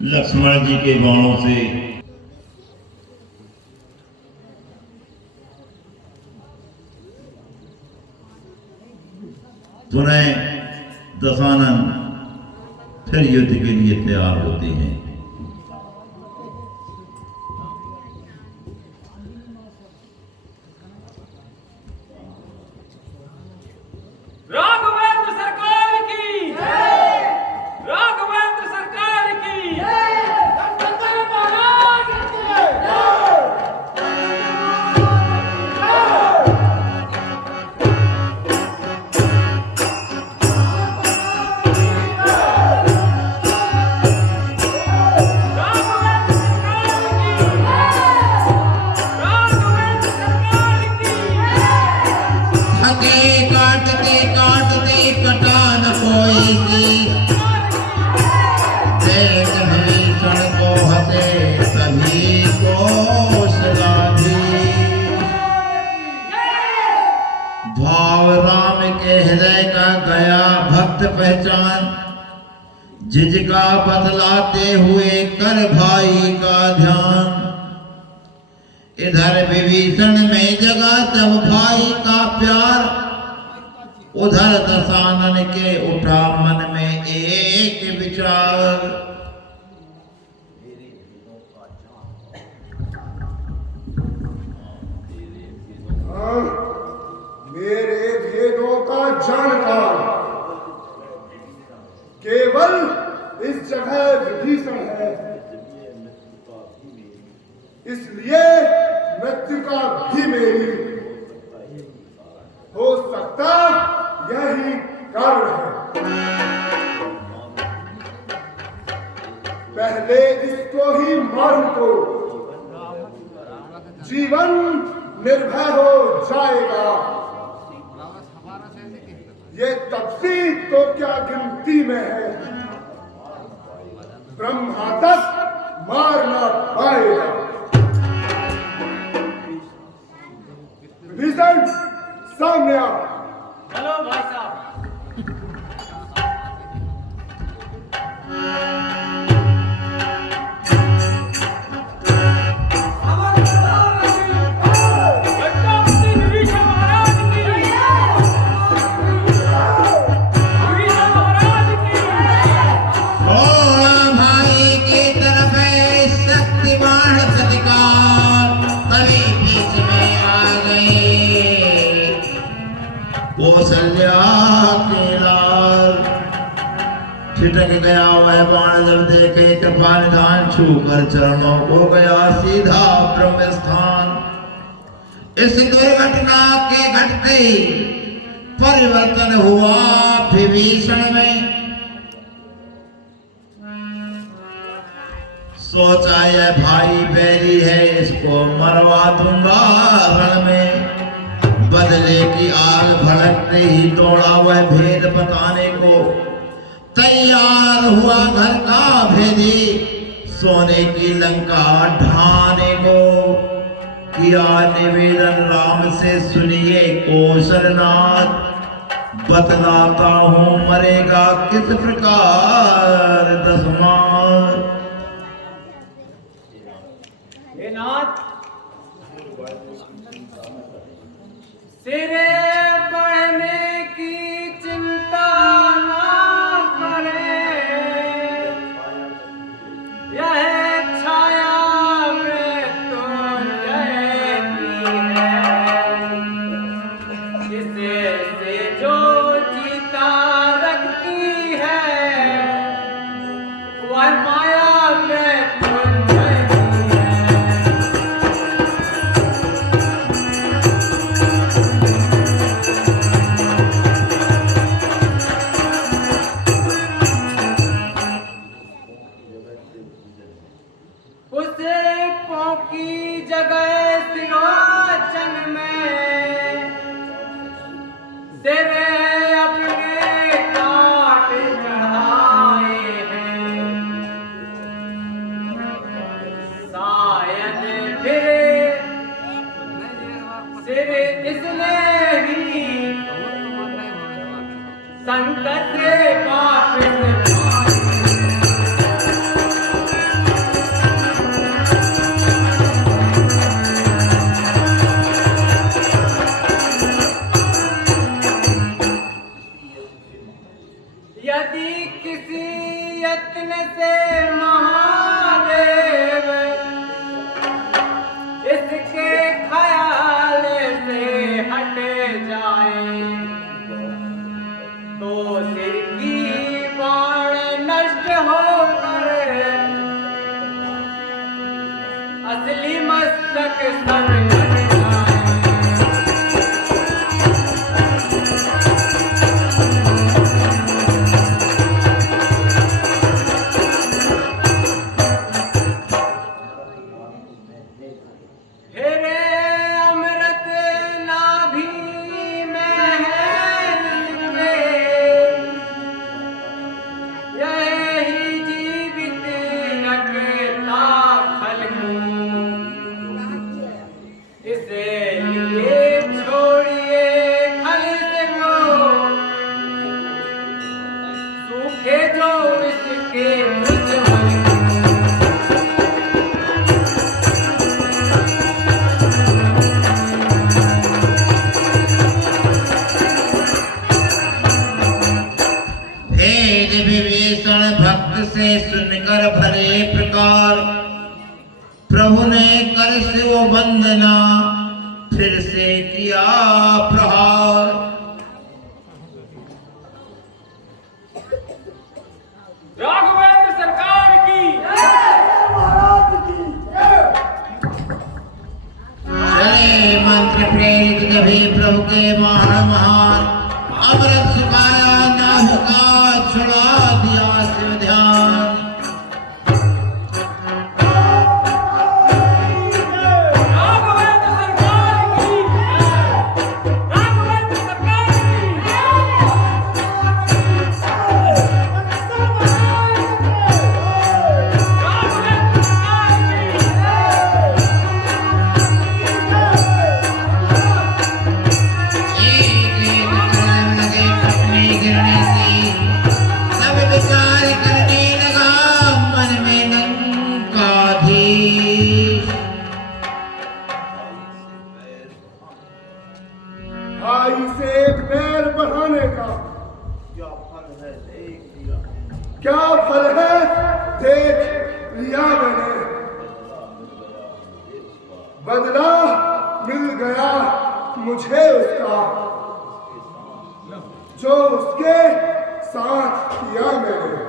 लक्ष्मण जी के बाणों से पुनः दशानन फिर युद्ध के लिए तैयार होते हैं। पहचान झिझका बतलाते हुए कर भाई का ध्यान। इधर विभीषण में जगा तब भाई का प्यार, उधर दशानन के उठा मन में एक विचार। मेरे भेदों का जानकार केवल इस जगह विभीषण है, इसलिए मृत्यु का भी मेरी हो सकता यही कारण है। पहले इसको ही मारूं तो जीवन निर्भय हो जाएगा। ये तपसी तो क्या गिनती में है, ब्रह्मा तक मार ना पाएगा। विभीषण सामने आ। हेलो भाई साहब। छिटक गया वह बाण जब देखे कृपा निधान, छूकर चरणों को गया सीधा ब्रह्म स्थान। इस दुर्घटना के घटते परिवर्तन हुआ विभीषण में। सोचा यह भाई बैरी है, इसको मरवा दूंगा रण में। बदले की आग भड़कते ही दौड़ा वह भेद बताने को, तैयार हुआ घर का भेदी सोने की लंका ढाने को। किया निवेदन राम से सुनिए कौशलनाथ, बतलाता हूं मरेगा किस प्रकार दशमान। हे नाथ, सिरे बढ़ने की चिंता ना करे, यह छाया मृत्युंजय की है। इसे से जो जीता रखती है, वह माया मृत्युंजय की है। की जगह सिंहासन में तेरे अपने काट चढ़ाए हैं। शायद फिर इसलिए ही संकट से वापस यत्न से महादेव इसके ख्याल से हट जाए तो सिर की बाण नष्ट होकर असली मस्तक सब कट जाए। हेरे अमृत नाभि में है इसके, यही जीवित रखता फल को। इसे लिए छोड़िए खलित को, सूखे जो इसके उज्ज्वल को। भेद विभीषण भक्त से सुनकर भले प्रकार प्रभु ने कर शिव वंदना फिर से किया प्रहार। राघवेंद्र सरकार की चले मंत्र प्रेरित जभी प्रभु के महान अमृत सुखाया नाभ का छुड़ा दिया शिव ध्यान। राघवेंद्र सरकार की राघवेंद्र सरकार एक एक कदम लगे पटनी गिरने की, सब विचार करने लगा मन में लंकाधीश। भाई से पैर बढ़ाने का क्या फल है देख लिया मैंने। बदला मिल गया मुझे उसका जो उसके साथ किया मैंने।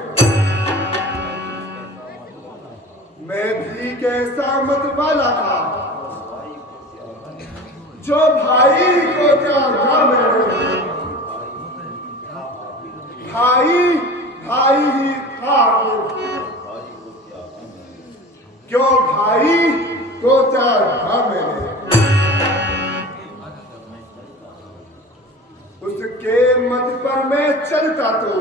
मैं भी कैसा मत वाला था जो भाई को त्यागा मैंने। भाई भाई ही था वो, क्यों भाई को त्यागा मैंने। उसके मत पर मैं चलता तो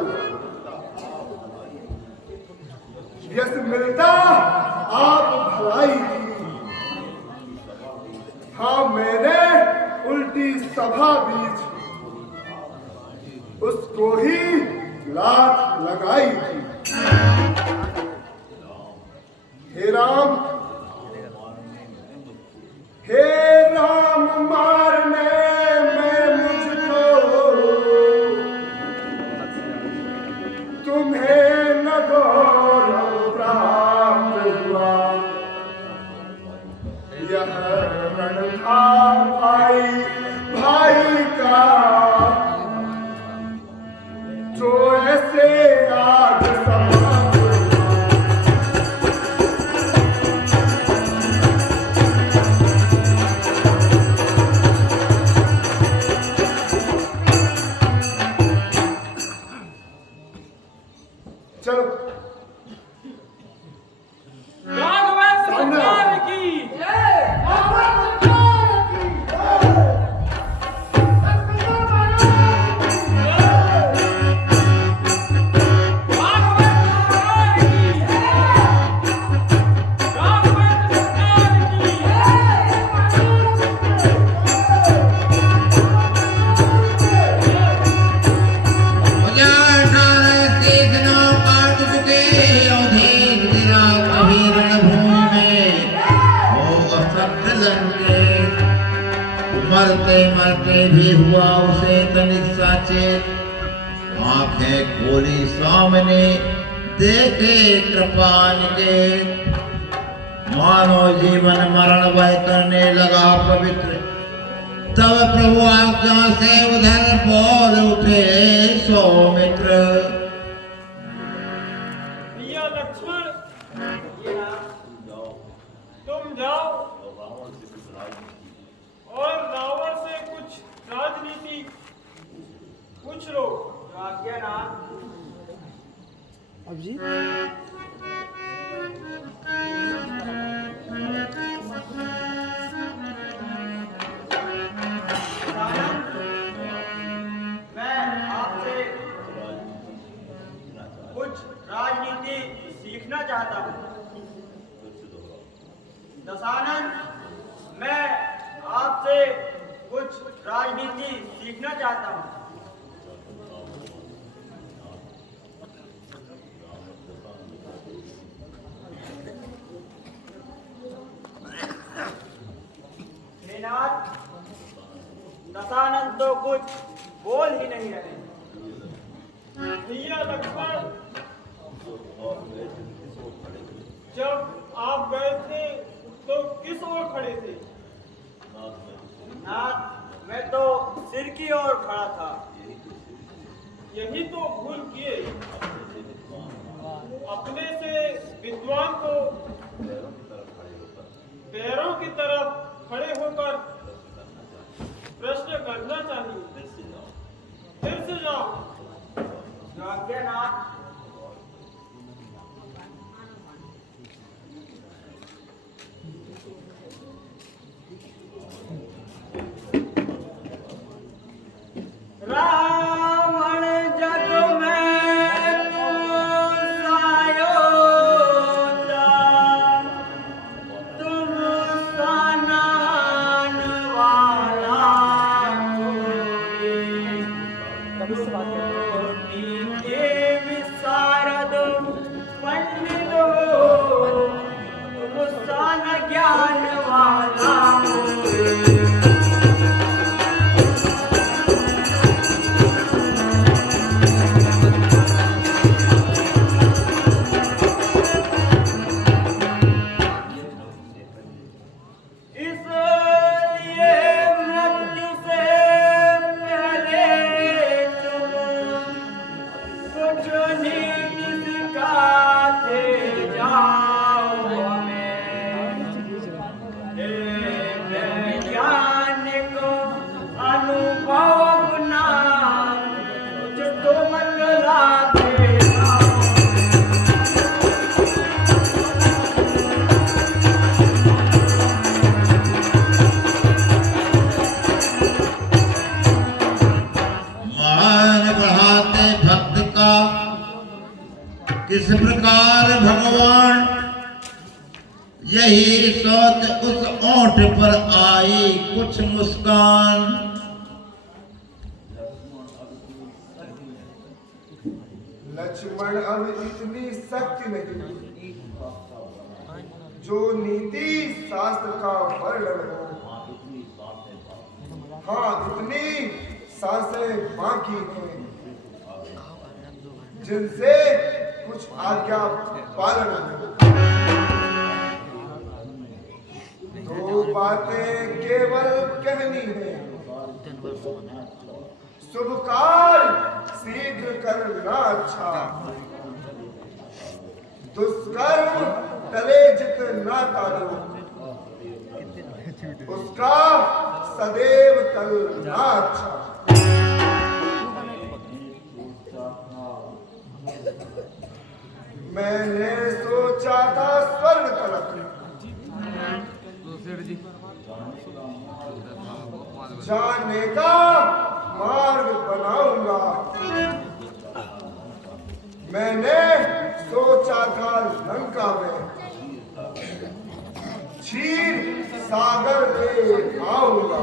यस मिलता आप भलाई की। हाँ मैंने उल्टी सभा बीच उसको ही लात लगाई थी। हे राम मारने में मुझको तुम्हें न गौरव प्राप्त हुआ। यह रण था भाई भाई का जो ऐसे आज समाप्त हुआ। चलो राघवेंद्र सरकार की मरते मरते भी हुआ उसे तनिक साचेत। आंखें खोली सामने देखे कृपान के मानो जीवन मरण भय करने लगा पवित्र। तब प्रभु आज्ञा से उधर बोल उठे सौमित्र। भैया लक्ष्मण तुम जाओ और रावण से कुछ राजनीति पूछ लो। आज्ञानाथ। मैं आपसे कुछ राजनीति सीखना चाहता हूँ। दशानन, मैं आपसे कुछ राजनीति सीखना चाहता हूँ। नाथ, दशानन तो कुछ बोल ही नहीं रहे। भैया लक्ष्मण जब आप गए थे तो किस ओर खड़े थे? नाथ, मैं तो सिर की ओर खड़ा था। यही तो भूल किए। अपने से विद्वान को पैरों की तरफ खड़े होकर प्रश्न करना चाहिए। फिर से जाओ। आज्ञानाथ। रावण जग में तुम सायोजा, तुम सनान वाला कोटि के विशारद पंडित हो, तुम सन ज्ञान वाला किस प्रकार भगवान यही सोच उस ओंठ पर आई कुछ मुस्कान। लक्ष्मण अब इतनी शक्ति नहीं जो नीति शास्त्र का वर्णन हो। हाँ, इतनी सांसें बाकी हैं जिनसे कुछ आज्ञा पालन हो। दो बातें केवल कहनी है। शुभ कार्य शीघ्र करना अच्छा, दुष्कर्म तले जितना तारो, उसका सदैव करना अच्छा। मैंने सोचा था स्वर्ग तलक जाने का मार्ग बनाऊंगा। मैंने सोचा था लंका में क्षीर सागर ले आऊंगा,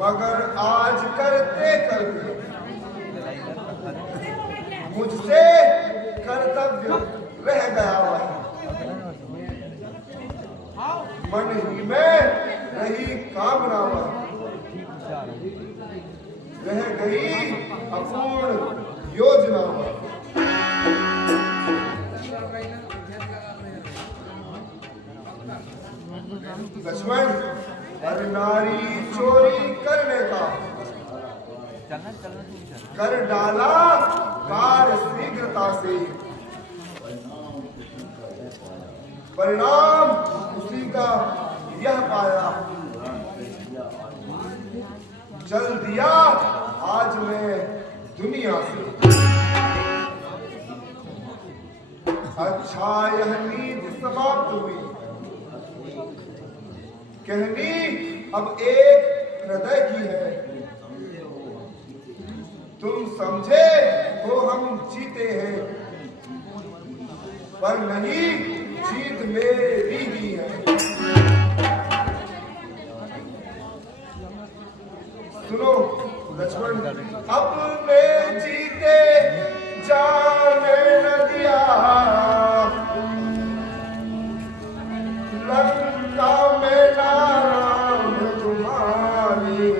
मगर आज करते करते मुझसे कर्तव्य रह गया है। मन ही में रही कामना रह गई अपूर्ण योजना। लक्ष्मण, हर नारी चोरी करने का कर डाला कार्य शीघ्रता से, परिणाम उसी का यह पाया। चल दिया आज मैं दुनिया से। अच्छा यह नीति समाप्त हुई। कहनी अब एक हृदय की है। तुम समझे तो हम जीते हैं, पर नहीं, जीत मेरी ही है। सुनो लक्ष्मण, अपने जीते जाने न दिया, लंका में नाम तुम्हारी,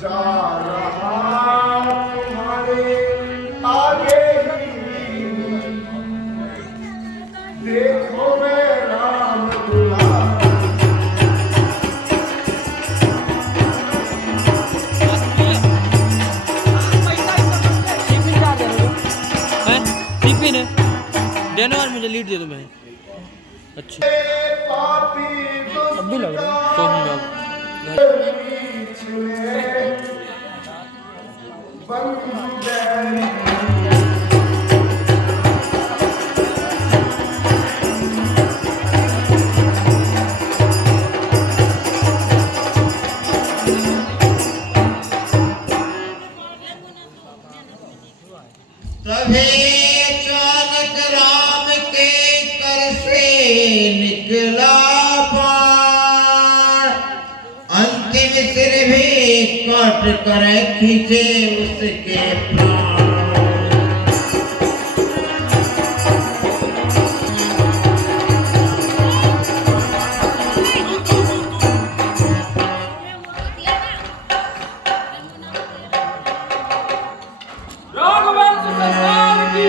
जा रहा तुम्हारे आगे ही, देखो मैं राम दुल्हा। देना और मुझे लीड दे दो। मैं अच्छा अब भी लग रहा है तो हम तभी अचानक राम के कर से निकला बाण, अंतिम सिर भी काट कर खींचे उसके प्राण। राघवेंद्र सरकार की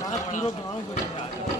सबको बर्बाद है।